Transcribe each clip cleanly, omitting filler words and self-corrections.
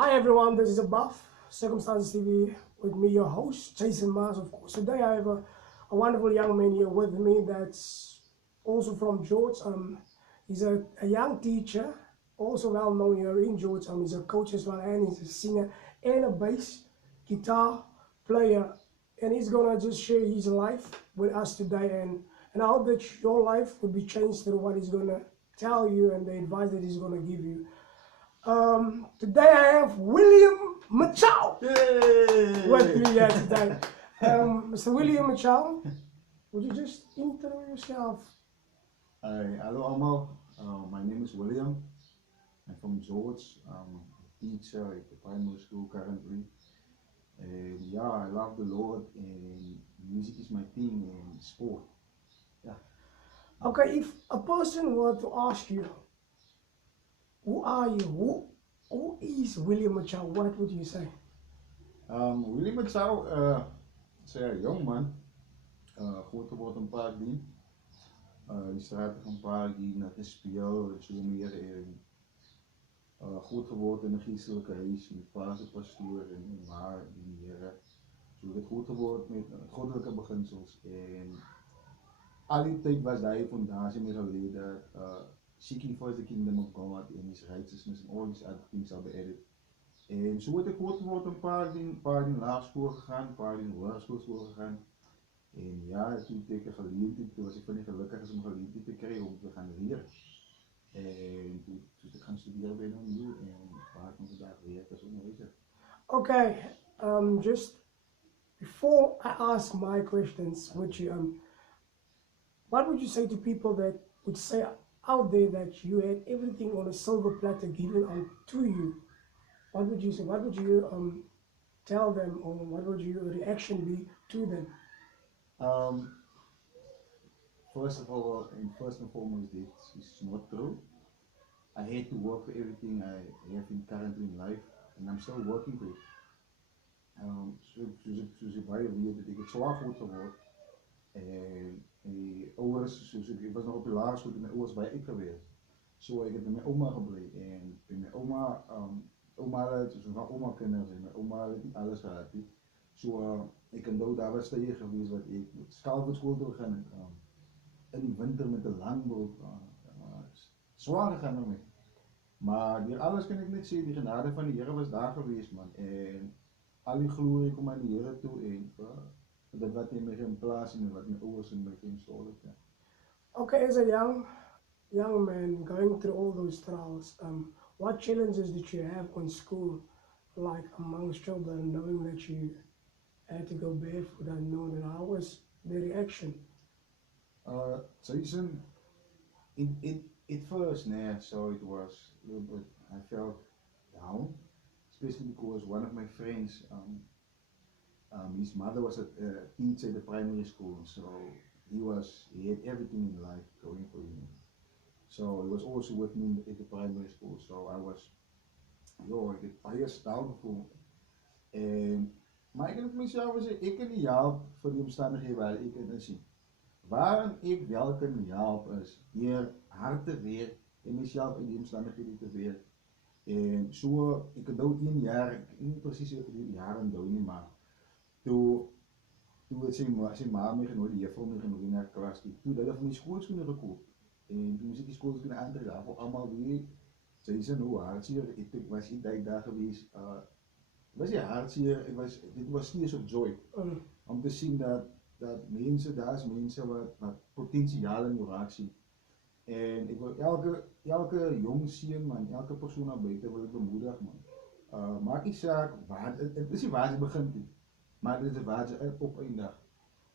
Hi everyone, this is Above Circumstances TV with me, your host, Jason Mars, of course. Today I have a wonderful young man here with me that's also from George. He's a young teacher, also well known here in George. He's a coach as well, and he's a singer and a bass guitar player. And he's gonna just share his life with us today. And I hope that your life will be changed through what he's gonna tell you and the advice that he's gonna give you. Today I have William Machau with me here today. Mr. William Machau, would you just intro yourself? Hi, hello allemaal. My name is William. I'm from George. I'm a teacher at the primary school currently. And yeah, I love the Lord and music is my thing and sport. Yeah. Okay, if a person were to ask you, who are you? Who is William Machau? What would you say? William Machau is een jong man. Groot geworden in Parkdien. Die straten van Parkdien, het is speel en zo meer. En groot geworden in een geestelijke huis met vader pastoor en maar die heren. So het groot geworden met goddelijke beginsels en al die tijd was daar je fondatie mee geleerd dat seeking first the kingdom of God and his righteousness and all these other things are be added. En zo het ek groot geworden een paar in laagschool gegaan, een paar in hoërskool gegaan. En ja, toen het ek geleerd, toen was ik van die gelukkig is om geleerd te krijgen om te gaan leren. En toen ik gaan studeren bij NMU en waar ik me vandaag werk als onderwijzer. Okay, just before I ask my questions, what would you say to people that would say out there that you had everything on a silver platter given unto you? What would you say? What would you tell them, or what would your reaction be to them? Um, First of all, and first and foremost, this is not true. I had to work for everything I have in currently in life, and I'm still working for it. Soos jy baie weet, het ek het zwaar groot geword. En my ouers, ek was nog op die laerskool en my ouers baie uit gewees. So ek het by my ouma gebly en by my ouma, ouma het soos my ouma kinders en my ouma het nie alles gehad nie. So ek onthou daar was tye gewees wat ek skaalvoetskool toe gegaan het. In die winter met 'n lang broek, swaar gegaan met my. Maar deur alles kan ek net sê die genade van die Here was daar gewees man en al die glorie kom aan die Here toe en dit wat hy my in plaas en wat my ouers in my install het. Ja. Okay, as a young man going through all those trials, what challenges did you have on school, like amongst children, knowing that you had to go barefoot unknown, and how was the reaction? Jason, it first, nah, so it was a little bit, I felt down, especially because one of my friends, his mother was a teacher at the primary school, so he had everything in life going for him. So he was also with me at the primary school, so I was, ek het baie stout gevoel. Maar ek het myself gesê, ek kan nie help vir die omstandighede waar ek in sien. Waarom ek wel kan help is deur hard te werk en myself in die omstandighede te werk. En so, ek onthou 1 jaar, ek nie presies wat die jaar onthou nie, maar toe het sy ma my genooi, die juffrou my genooi na klas toe, toe hulle van die skoolskoene gekoop. En toe moes ek die skoolskoene aantrek, daar vir almal weet, sy sê hoe hartseer, ek was die tyd daar gewees, was die hartseer, dit was tears of joy, om te sien dat mense, daar is mense wat potentiaal in jou raak sien. En ek wil elke jong seun man, elke persoon daar buite wil ek bemoedig man. Maak nie saak waar, het is nie waar jy begin nie, maar dit is waar jy opeindig.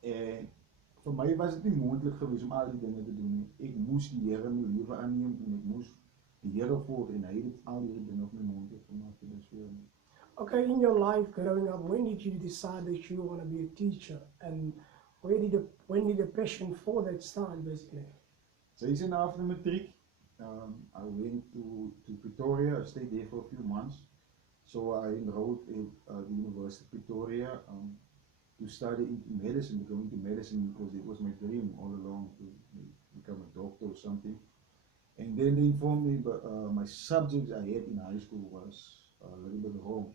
En vir my was dit nie moontlik gewees om al die dinge te doen nie. Ek moes die Here in my lewe aanneem en ek moes die Here volg en hy het al die dinge op my moontlik gemaak en dis weer nie. Okay, in your life growing up, when did you decide that you want to be a teacher, and when did the passion for that start, basically? So after matric, I went to Pretoria. I stayed there for a few months. So I enrolled at the University of Pretoria to study into medicine, to go into medicine because it was my dream all along to become a doctor or something. And then they informed me, but my subjects I had in high school was a little bit wrong.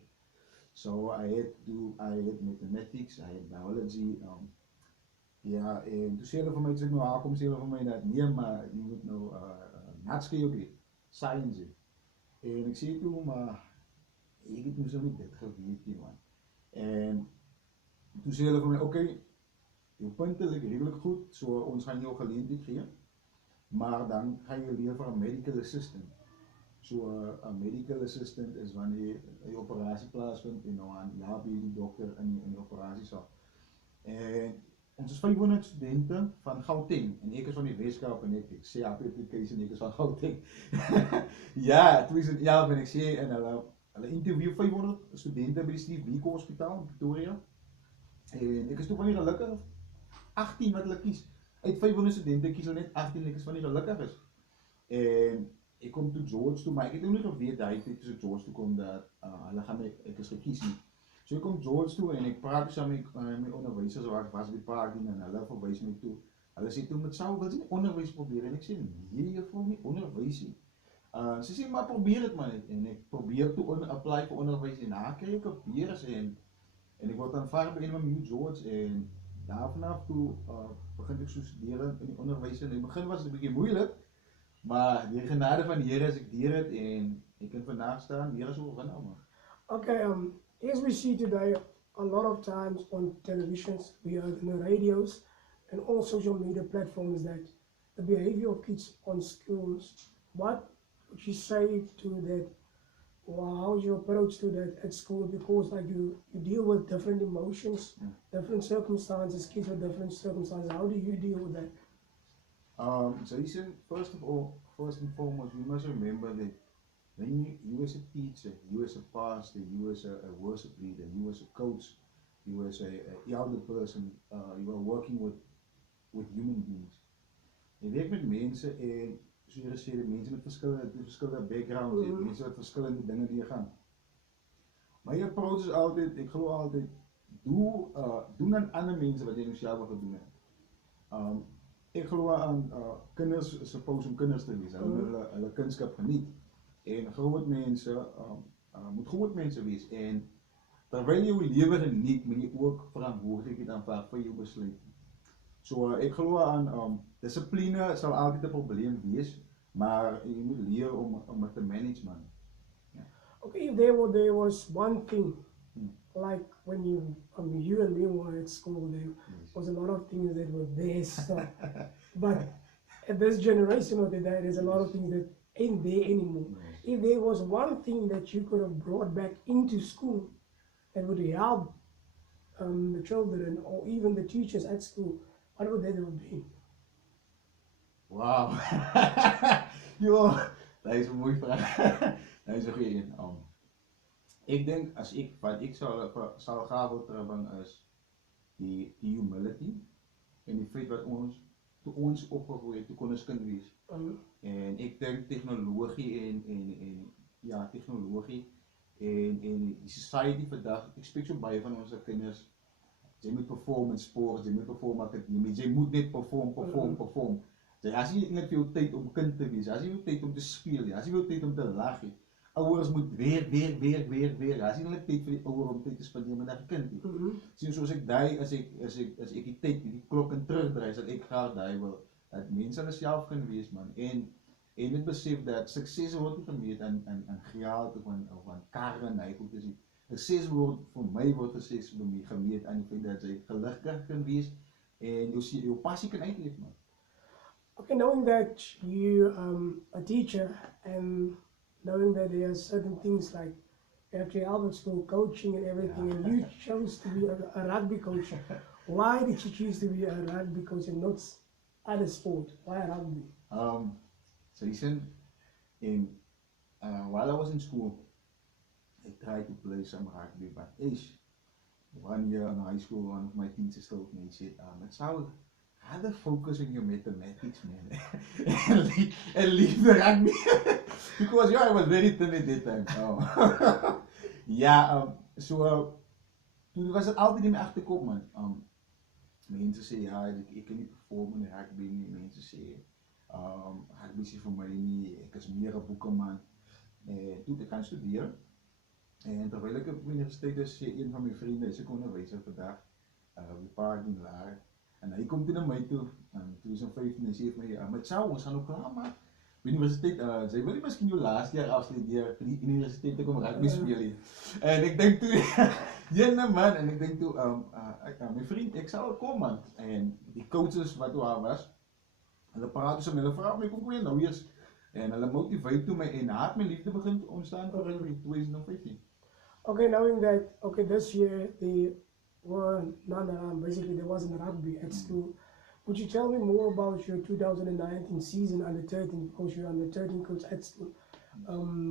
So I had mathematics, I had biology. Ja, en toen zei van mij, toen nou, kom ze van mij dat nee, maar je moet nou natske ook science. En ik zei toen, maar ik heb nu zo niet dit geweten, man. En toen zei hulle van mij, oké, je punten liggen redelijk goed, zo ons gaan jou geleentheid geven, maar dan ga je leren voor een medical assistant. Zo een medical assistant is wanneer je operatie plaatsvindt en nou aan ja, bij die dokter in die operatiezaal. En ons is 500 studenten van Gauteng en ik is van die Weskaap en ik sê application en ik is van Gauteng. Ja, 2011 en ik sê en hulle interview 500 studenten by die Steve Biko Hospitaal in Pretoria. En ek is toe van die gelukkig 18 wat hulle kies. Uit 500 studenten kies hulle net 18 en ek is van die gelukkig is. En ek kom toe George toe, maar ek het ook nie geweet daai tyd toe George toe kom dat hulle gaan my ek is gekies nie. So ek kom George toe en ek praat saam met my onderwysers waar ek was by die party en hulle verwys my toe. Hulle sê toe met sou wil jy onderwys probeer en ek sê nee, ek wil nie onderwys nie. Sy sê maar probeer dit maar net en ek probeer toe apply vir onderwys en daar kry ek 'n beurs en ek word aanvaar by een van my George en daar vanaf toe begin ek so studeer in die onderwys en in die begin was dit 'n bietjie moeilik, maar die genade van die Here as ek deur dit en ek kan vandag staan, die Here is oorwinnaar maar. Okay, as we see today, a lot of times on televisions, we heard in the radios, and all social media platforms that the behavior of kids on schools, what would you say to that? Well, how's your approach to that at school? Because like you deal with different emotions, different circumstances, kids with different circumstances. How do you deal with that? So listen, first and foremost, we must remember that when you as a teacher, you as a pastor, you as a worship leader, you as a coach, you as a elder person, you are working with human beings. Je werkt met mensen en zoals je zegt, mensen met verschillende backgrounds, mensen met verschillende dingen die je gaan. Maar je approach is altijd, ik geloof altijd, doe aan andere mensen wat je in jezelf wil doen. Ik geloof aan kinders, suppose om kinders te wezen, hulle kunskap geniet. En groot mense moet groot mense wees en terwyl jy jou lewe geniet, moet jy ook verantwoordelikheid aanvaar vir jou besluit. So ek glo aan dissipline sal altyd 'n probleem wees, maar jy moet leer om dit te manage man. Yeah. Okay, if there was one thing, like when you and me were at school, there was a lot of things that were there, so, but at this generation of today, there's a lot of things that ain't there anymore. If there was one thing that you could have brought back into school that would help the children or even the teachers at school, what would that have been? Wow. Yo, dat is een mooie vraag. Dat is een goeie een. Ik denk als wat ik zal gaan wil terugbrengen is die humility en die feit wat ons opgegroeid toe kon ons kind wees. En ik denk technologie en technologie en die society vandaag, ik spreek zo bij van onze kinders, jy moet perform in sport, jy moet perform academie, jy moet net perform. As jy net veel tyd om kind te wees, as jy veel tyd om te speel, as jy veel tyd om te lag, ouers moet weer, as jy net tyd vir die ouer om tyd te spandeer met die kind. Sien soos ek daai, as ek die tyd, die klok in terugdraai, sal ek graag daai wil, dat mense hulle self kan wees man, en net besef dat sukses word nie gemeet aan geld of aan karre en hy goed is nie. Sukses word, vir my word sukses gemeet aan die feit dat jy gelukkig kan wees, en jou passie kan uitleef man. Okay, knowing that you a teacher and knowing that there are certain things like you have to help at school, coaching and everything, and you chose to be a rugby coach. Why did you choose to be a rugby coach and not other sport? Why rugby? So listen, while I was in school, I tried to play some rugby, but one year in high school, one of my teachers told me, he said, it's rather focus on your mathematics, man, and leave the rugby. Because I was very thin at that time. Toen was het altijd in mijn achterkop, man. Mensen zeggen, ik kan niet performen in rugby nie. Mensen zeggen, rugby is voor mij niet, ik is meer een boekenman. Toen ik gaan studeren, En terwijl ik op de universiteit is, een van mijn vrienden is ook onderwijzer vandaag, die paar die laar. En hij komt naar mij toe, in 2015 en zei mij, met jou, ons gaan ook klaar maken. Op de universiteit, zij wil je misschien je laatste jaar afstuderen, voor die universiteit te komen rugby spelen. En ik denk toen, jenne man, en ik denk toen, mijn vriend, ik zal komen. En die coaches wat toen aan was, hulle praat so met hulle vra my kom jy nou eers en hulle motiveer toe my en haat my liefde begin ontstaan vir rugby 2015. Okay, knowing that, okay, this year they were basically there wasn't rugby at school. Would you tell me more about your 2019 season under 13, because you're under 13 coach at school?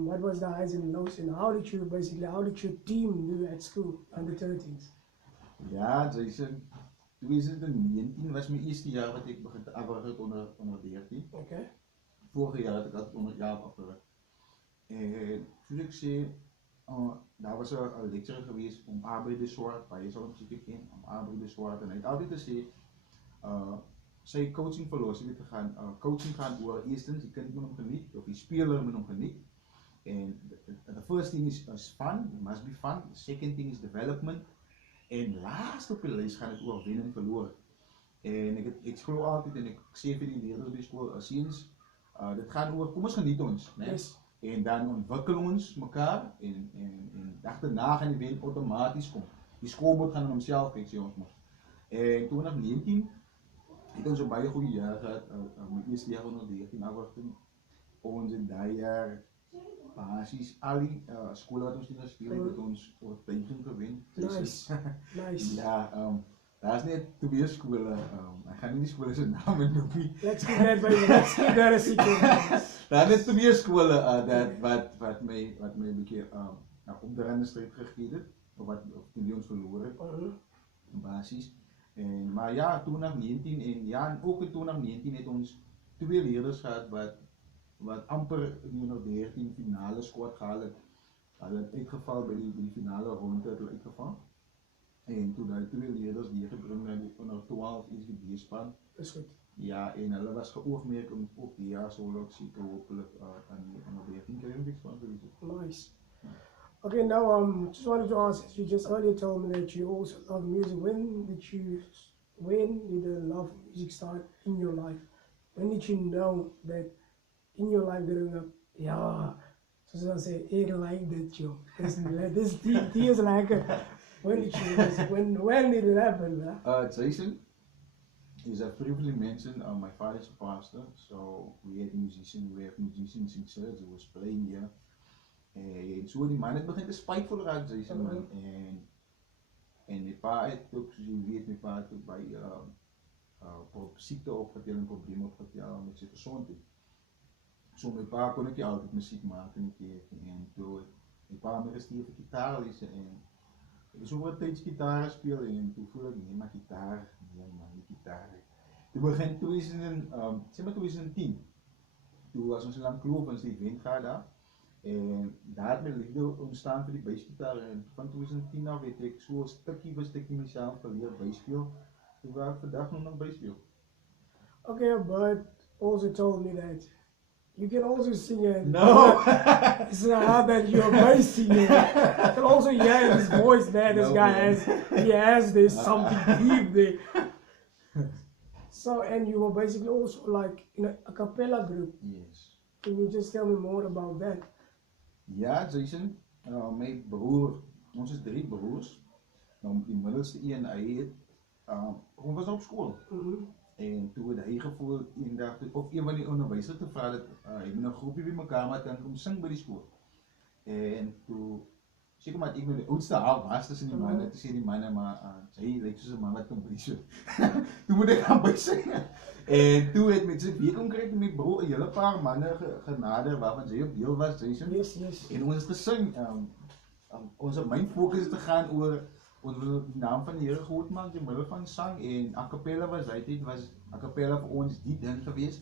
What was the highs and lows, and how did your team do at school under 13s? Ja, Jason, 2019 was mijn eerste jaar wat ik begon te afwerken onder 13. Okay. Vorige jaar had ik altijd onder het jaar afgewerkt. En zoals ik zei, daar was er een lecturer geweest om arbeiderszorg, waar je zo natuurlijk in, om arbeiderszorg. En hij had altijd gezegd, sy coaching philosophy te gaan, coaching gaan oor eerstens die kind moet hom geniet, of die speler moet hom geniet. And the first thing is fun, it must be fun. The second thing is development. En laatst op die lijst gaan het oor wen en verloor. En ik geloof altijd en ik sê vir die leerders by skool, asiens, dit gaan oor, kom ons geniet ons, né? Yes. En dan ontwikkel ons mekaar en dag daarna gaan die wen outomaties kom. Die skoolboot gaan in homself kyk, sê ons maar. En 2019 het ons 'n baie goeie jaar gehad, my eerste jaar onder 13 afwagting. Ons het daai jaar basis al die skole wat ons in speel het ons oortuiging gewen. Nice. Nice. Ja, daar is net twee skole, ek gaan nie die skole se name noem nie. Let's keep that a secret. Daar is net twee skole wat my 'n bietjie op die randstreep gegee het, of die ons verloor het. Basis. En maar ja, 2019 en ook in 2019 het ons twee leerders gehad wat amper in die 13 finale squad gehaal het. Hulle het uitgeval by die finale ronde het hulle uitgeval. En toe daai twee leerders die gebring na die onder 12 SGB span. Is goed. Ja, en hulle was geoogmerk om ook die jaar so loksie te hopelik aan die onder 13 Olympics span te wees. Nice. Okay, now just wanted to ask, you just earlier told me that you also love music. When did the love of music start in your life? When did you know that in your life growing up, yeah, so I say, I like that job. This is like, when did it happen? Jason, is a briefly mentioned, my father's a pastor, so we have musicians in church who was playing here. En so die man het begin te spytevol raak, Jason, man. En my pa het ook, soos jy weet, my pa het ook by siekte opgetel en probleme opgetel met sy gesondheid. So my pa kon ek altyd muziek maak in die kerk en toe my pa my gestuur vir gitaarlesse en ek is over tyds gitaar speel en toe voel ek, nee maar gitaar, nee man, die gitaar. Toe begin 2010, toe was ons in Lamkloof ons die event gehad daar en daar het my liefde ontstaan vir die basgitaar en van 2010 af weet ek so stukkie vir stukkie myself geleer byspeel, toe waar ek vandag nog byspeel. Okay, but also told me that you can also sing it. No! It's not that you're a bass singer. You can also hear his voice there. This guy has this something deep there. So, and you were basically also like in a cappella group. Yes. Can you just tell me more about that? Ja, Jason, my broer, ons is 3 broers. Die middelste een, hy was op skool. En toe het hy gevoel eendag, of een van die onderwysers te vra dat hy met 'n groepie by mekaar maar kan kom sing by die skool. En toe seker maar ek nou die oudste half was tussen die manne, toe sê die manne maar hy lyk soos 'n man wat kan bysing. Toe moet ek gaan bysing. En toe het met sy week konkreet met my broer 'n hele paar manne genader waarvan sy op deel was, Jason. Yes. En ons het gesing, ons main fokus is te gaan oor ons wil die naam van die Here groot maak deur middel van sang en a cappella was a cappella vir ons die ding gewees.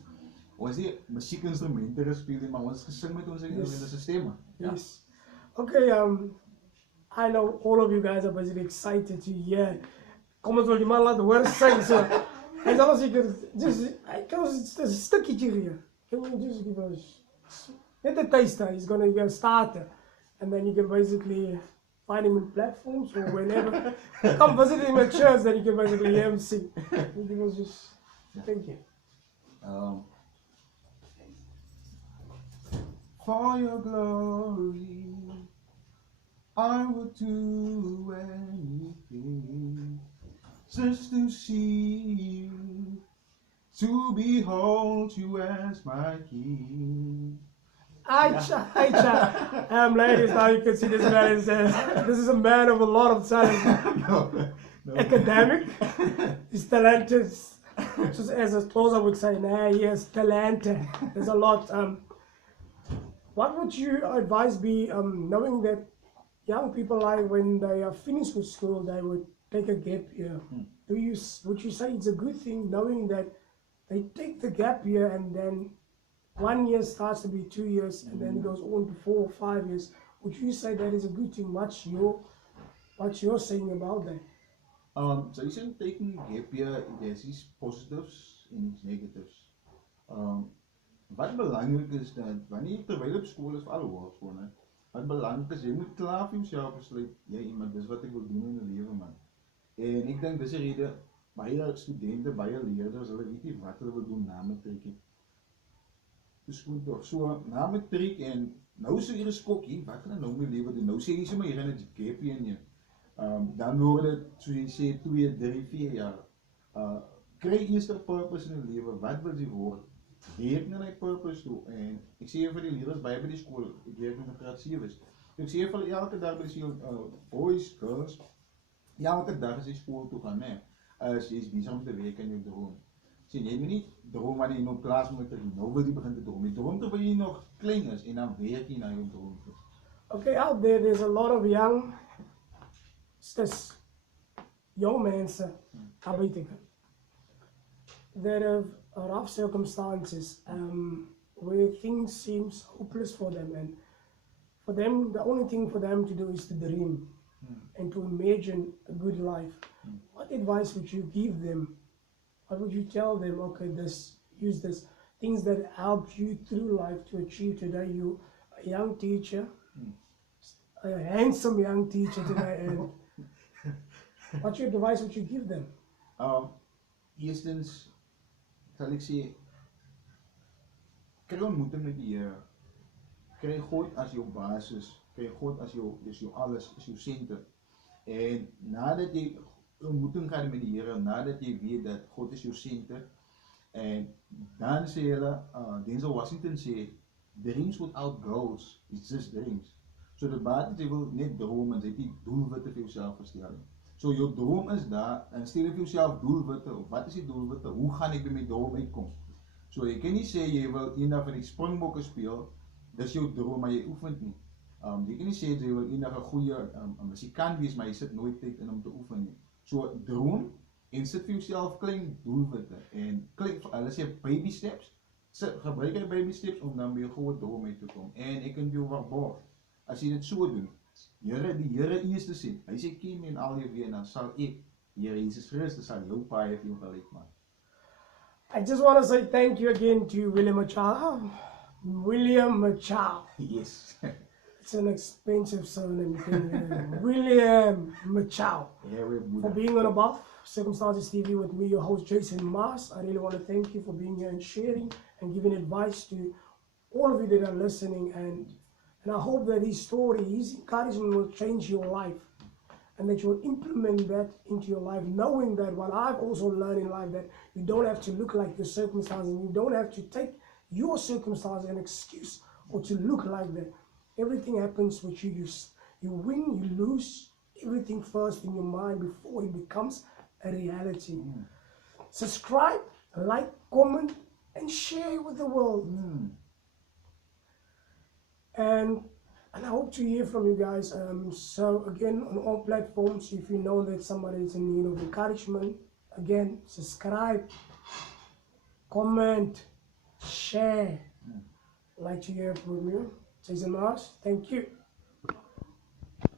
Ons het musiekinstrumente gespeel, maar ons gesing met ons stemme. Ja. Yes. Okay, I know all of you guys are basically excited to hear. Kom ons wil die man laat hoor sing, so hy sal seker I kan ons 'n stukkie hier. Can you just give us net 'n taster? He's gonna be a starter. and then you can basically find him in platforms or whenever. Come visit him at church, then you can basically hear him sing. It was just, thank you. For your glory, I would do anything just to see you, to behold you as my King. Ladies, now you can see this man is this is a man of a lot of talent. No. Academic, he's talented. Just as a closer would say, nah, he has talent. There's a lot. What would you advice be, knowing that young people, like when they are finished with school, they would take a gap year? Would you say it's a good thing, knowing that they take the gap year and then 1 year starts to be 2 years and then it goes on to 4 or 5 years? Would you say that is a good thing? What's your saying about that? So you said taking a gap year, there's its positives and its negatives. Wat belangrijk is dat wanneer je terwijl op school is, voor alle hoërskool, wat belangrijk is, je moet klaar vir jouself besluit, maar dis wat ek wil doen in die lewe, man. En ek dink dis die rede, baie studente, baie leerders, hulle weet nie wat hulle wil doen na matriek. Dis goed toch, so na matriek en nou is hier 'n skok hier, wat gaan ek nou met my lewe doen? Nou sê jy sommer hier in 'n gap year nie. Dan word dit, soos jy sê, 2, 3, 4 jaar. Kry eers 'n purpose in die lewe, wat wil jy word? Werk na my purpose toe, en ek sê vir die leerders baie by die skool, ek werk met graad 7, ek sê vir hulle elke dag by die boys, girls, elke dag as jy skool toe gaan, as jy is besig om te werk aan jou droom. Sê, jy moet nie droom wanneer jy nou klaar moet, nou wil jy begin te droom, jy droom terwyl jy nog klein is, en dan werk jy na jou droom toe. Okay, out there's a lot of young mense, that have rough circumstances, where things seems hopeless for them, and for them the only thing for them to do is to dream and to imagine a good life. What advice would you give them? What would you tell them? Okay, use this things that help you through life to achieve today. You a young teacher, a handsome young teacher today, and what advice would you give them? Eerstens sal ek sê, kry ontmoeting met die Here, kry God as jou basis, kry God as jou alles, as jou senter. En nadat jy ontmoeting gehad met die Here, nadat jy weet dat God is jou senter, en dan sê hulle, Denzel Washington sê, dreams without goals is just dreams. So dat baat jy wil net droom en jy het die doelwitte vir jouself gestel. So jou droom is daar, en stel vir jouself doelwitte, of wat is die doelwitte, hoe gaan ek by my droom uitkom? So jy kan nie sê, jy wil eendag van die springbokke speel, dis jou droom, maar jy oefen nie. Jy kan nie sê, jy wil eendag 'n goeie musikant wees, maar jy sit nooit tyd in om te oefen nie. So droom, en sit vir jouself klein doelwitte, en hulle sê baby steps, gebruik die baby steps, om dan by jou groot droom uit te kom, en ek kan jou waarborg, as jy dit so doen, die Here eers te sê, hy sê, ken my in al jou weer, dan sal ek, Here Jesus Christus, sal jou paai vir jou gelyk maak. I just want to say thank you again to William Machau. William Machau. Yes. It's an expensive surname. William Machau. Yeah, for being on Above Circumstances TV with me, your host Jason Mars. I really want to thank you for being here and sharing and giving advice to all of you that are listening, and I hope that his story, his encouragement will change your life, and that you will implement that into your life, knowing that what I've also learned in life, that you don't have to look like your circumstances, and you don't have to take your circumstances as an excuse or to look like that. Everything happens with you. You win, you lose, everything first in your mind before it becomes a reality. Subscribe, like, comment, and share with the world. And I hope to hear from you guys. So again, on all platforms, if you know that somebody is in need of encouragement, again, subscribe, comment, share. Like to hear from you. Jason Mars, thank you.